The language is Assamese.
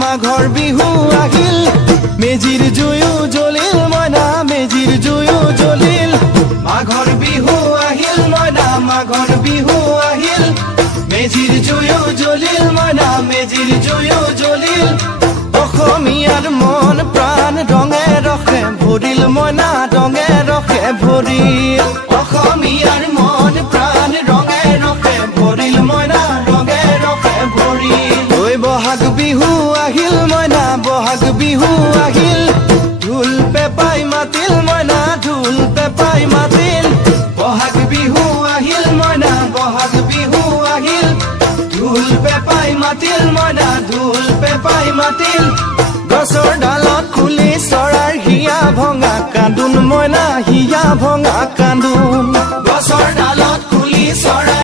মাঘৰ বিহু আহিল মেজিৰ জুয়ো জ্বলিল মইনা মেজিৰ জুয়ো জ্বলিল মাঘৰ বিহু আহিল মইনা মাঘৰ বিহু আহিল মেজিৰ জুয়ো জ্বলিল মইনা মেজিৰ জুয়ো জ্বলিল অসমীয়াৰ মন প্ৰাণ ৰঙে ৰখে ভৰিল মইনা ৰঙে ৰখে ভৰিল অসমীয়াৰ মন প্ৰাণ ৰঙে ৰখে ভৰিল মইনা ৰঙে ৰখে ভৰিল ঐ বহাগ বিহু আহিল মইনা বহাগ বিহু আহিল ঢোল পেপাই মাতিল মইনা ঢোল পেপাই মাতিল বহাগ বিহু আহিল মইনা বহাগ বিহু আহিল ঢোল পেপাই মাতিল মইনা ঢোল পেপাই মাতিল গছৰ ডালত খুলি চৰাৰ হিয়া ভঙা কান্দোন মইনা হিয়া ভঙা